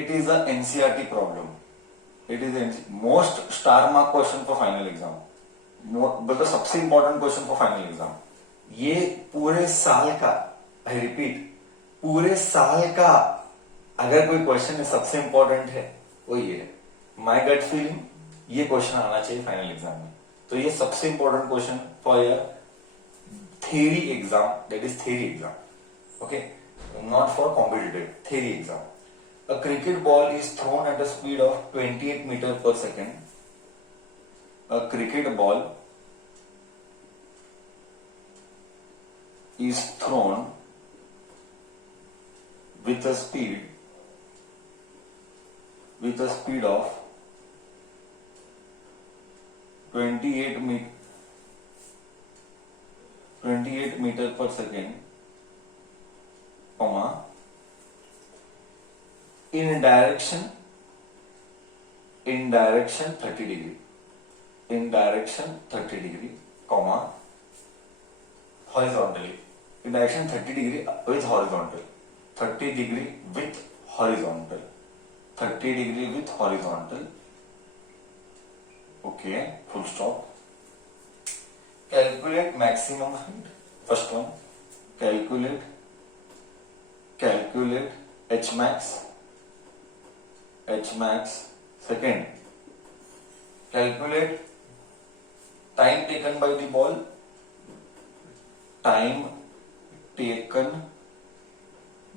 it is a NCERT problem. It is most star mark question for final exam. मतलब सबसे important question for final exam. ये पूरे साल का, I repeat, पूरे साल का अगर कोई क्वेश्चन है सबसे इंपॉर्टेंट है वो ये है. माय गट फीलिंग, ये क्वेश्चन आना चाहिए फाइनल एग्जाम में. तो ये सबसे important question for your theory exam, that is theory exam, okay, not for competitive, theory exam. A cricket ball is thrown at a speed of 28 meter per second. A cricket ball is thrown with a speed of 28 meter per second, comma, in direction 30 degree, comma, horizontally, in direction 30 degree with horizontal, 30 degree with horizontal, 30 degree with horizontal, okay, full stop. Calculate maximum height. First one, calculate H max. Second, calculate time taken by the ball. Time taken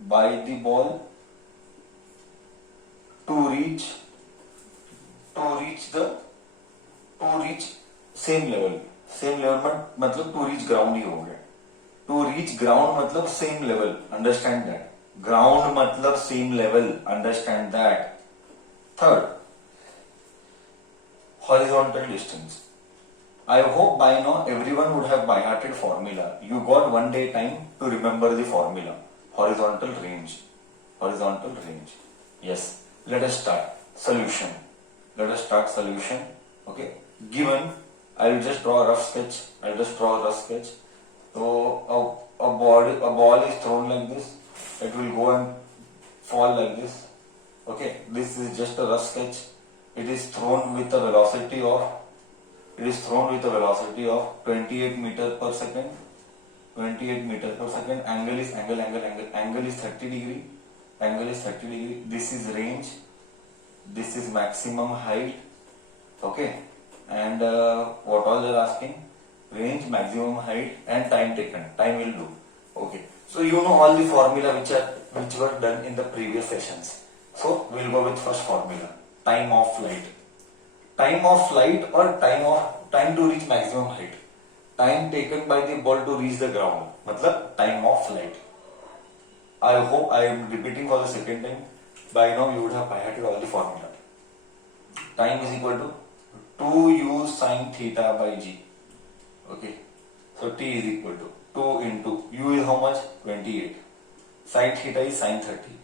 by the ball to reach same level मतलब to reach ground ही हो गया. To reach ground मतलब same level, understand that. Ground मतलब same level, understand that. Third, horizontal distance. I hope by now everyone would have by hearted formula. You got one day time to remember the formula. Horizontal range. Yes. Let us start. Solution. Okay. Given, I will just draw a rough sketch. So a ball is thrown like this. It will go and fall like this. Okay. This is just a rough sketch. It is thrown with a velocity of 28 meter per second. Angle is 30 degree. This is range. This is maximum height. Okay. And what all they are asking? Range, maximum height, and time taken. Time will do. Okay. So you know all the formula which were done in the previous sessions. So we'll go with first formula. Time of flight. Time of flight or time to reach maximum height. Time taken by the ball to reach the ground. मतलब time of flight. I hope I am repeating for the second time. By now you would have by hearted all the formula. Time is equal to 2u sin theta by g. Okay. So t is equal to 2 into u is how much? 28. Sin theta is sin 30.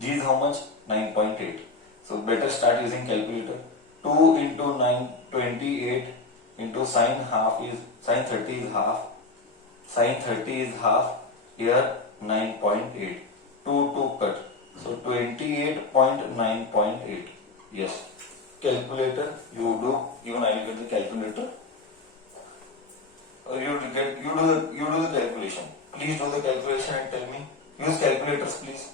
G is how much? 9.8. So better start using calculator. 2 into 9, 28 into sin 30 is half. Here 9.8. 2 cut. So 28.9.8. Yes. Calculator, you do, even I will get the calculator. You do the calculation. Please do the calculation and tell me. Use calculators, please.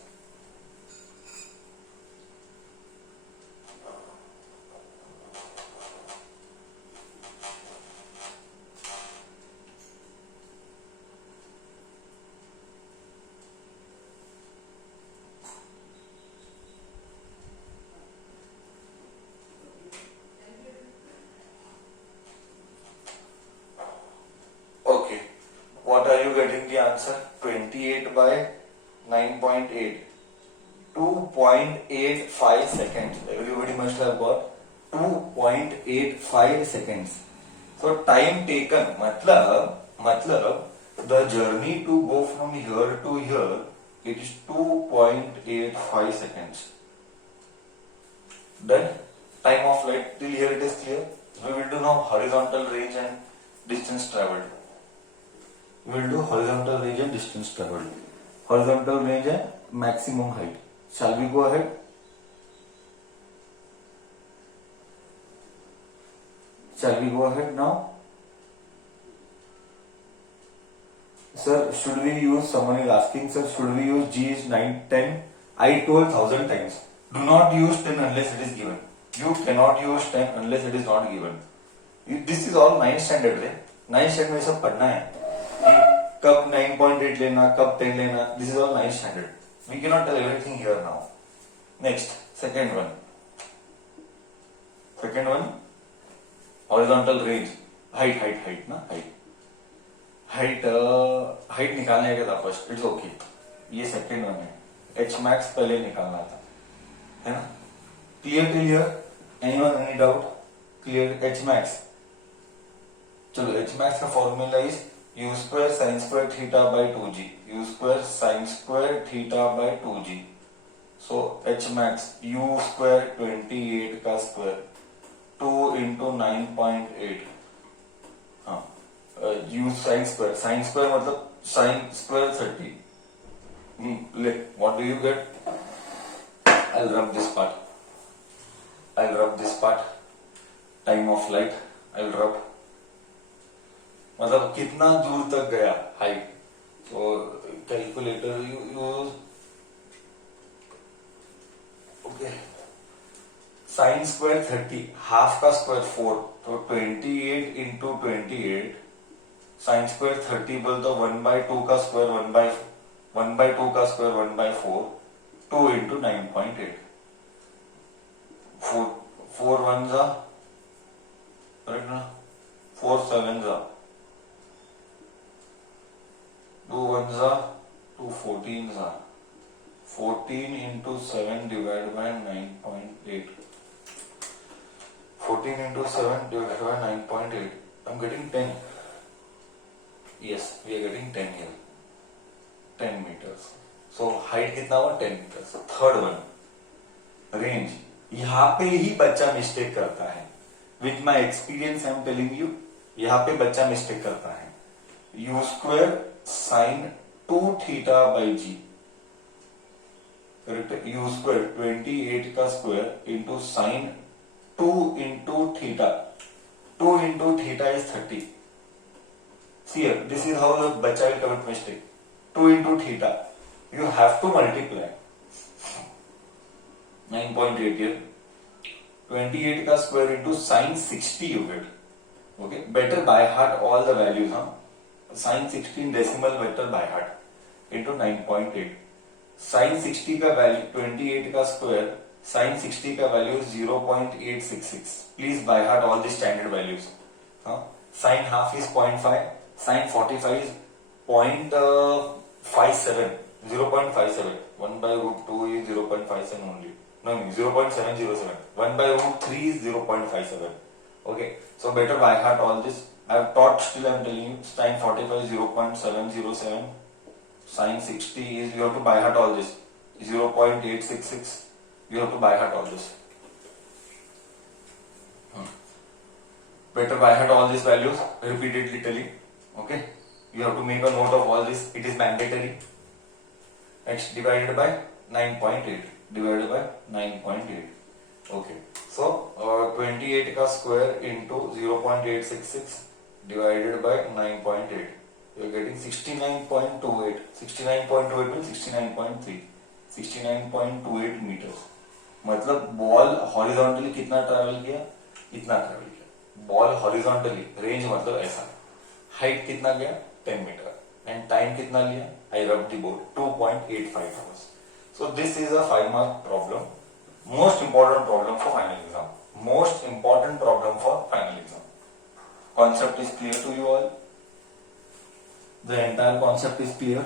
Getting the answer 28 by 9.8, 2.85 seconds. Everybody must have got 2.85 seconds. So time taken मतलब the journey to go from here to here, it is 2.85 seconds. Then time of flight till here it is clear. We will do now horizontal range and distance traveled. We will do horizontal range and distance traveled. Horizontal range and maximum height. Shall we go ahead? Shall we go ahead now? Sir, should we use, someone is asking, sir, should we use G is 9, 10? I told 1000 times. Do not use 10 unless it is given. You cannot use 10 unless it is not given. This is all 9 standard है. 9 standard में सब पढ़ना है. कब 9.8 लेना, कब 10 लेना. This is all 9 standard. We cannot tell everything here now. Next, second one. Second one, horizontal range. Height ना, height निकालने का था फर्स्ट. It's okay. ये सेकंड वन है. H max पहले निकालना था, है ना? Clear till here? Anyone any doubt? Clear H max. चलो H max का formula is u square sin square theta by 2g. u square sin square theta by 2g. So H max u square 28 का square 2 into 9.8. हाँ, u sin square मतलब sin square 30. What do you get? I'll rub this part. Time of flight. I'll rub. मतलब कितना दूर तक गया height. तो calculator use. Okay. Sine square 30, half का स्क्वायर 4, तो 28 into 28. साइन स्क्वायर 30 बोल तो 1/2 का स्क्वायर 1/2 का square 1/4. 2 into 9.8. 4 1s are correct ना? 4 7s are 2 1s are 2 14s are 14 into 7 divided by 9.8. 14 into 7 divided by 9.8. I'm getting 10. Yes, we are getting 10 here. 10 meters. So height कितना हुआ? 10 meters. Third one, range. यहाँ पे ही बच्चा mistake करता है. With my experience I am telling you, यहाँ पे बच्चा मिस्टेक करता है. U square sin 2 theta by g. Correct. U square 28 का square into sin 2 into theta. 2 into theta is 30. See here, this is how the बच्चा will commit mistake. 2 into theta. You have to multiply. 9.8 here. 28 का square into sin 60 you get. Okay. Better by heart all the values. Sin 16 decimal better by heart into 9.8. Sin 60 का value 28 का square. Sin 60 का value 0.866. Please by heart all the standard values. Sin half is 0.5. Sin 45 is 0.57. 0.57. 1 by root 2 is 0.57 only. No, 0.707. 1 by root 3 is 0.57. Okay, so better by heart all this. I have taught, still I am telling you. Sin 45 is 0.707. Sin 60 is, you have to by heart all this. 0.866. You have to by heart all this. Better by heart all these values. Repeat it literally. Okay, you have to make a note of all this. It is mandatory. Next, divided by 9.8. Divided by 9.8. Okay, so 28 का square into 0.866 divided by 9.8. You are getting 69.28. 69.28 means 69.3. 69.28 meters. मतलब ball horizontally कितना travel किया? इतना travel किया. Ball horizontally, range मतलब ऐसा. Height कितना गया? 10 मीटर. एंड टाइम कितना लिया? I rub the board 2.85 hours. So this is a 5 mark problem. Most important problem for final exam. Most important problem for final exam. Concept is clear to you all? The entire concept is clear?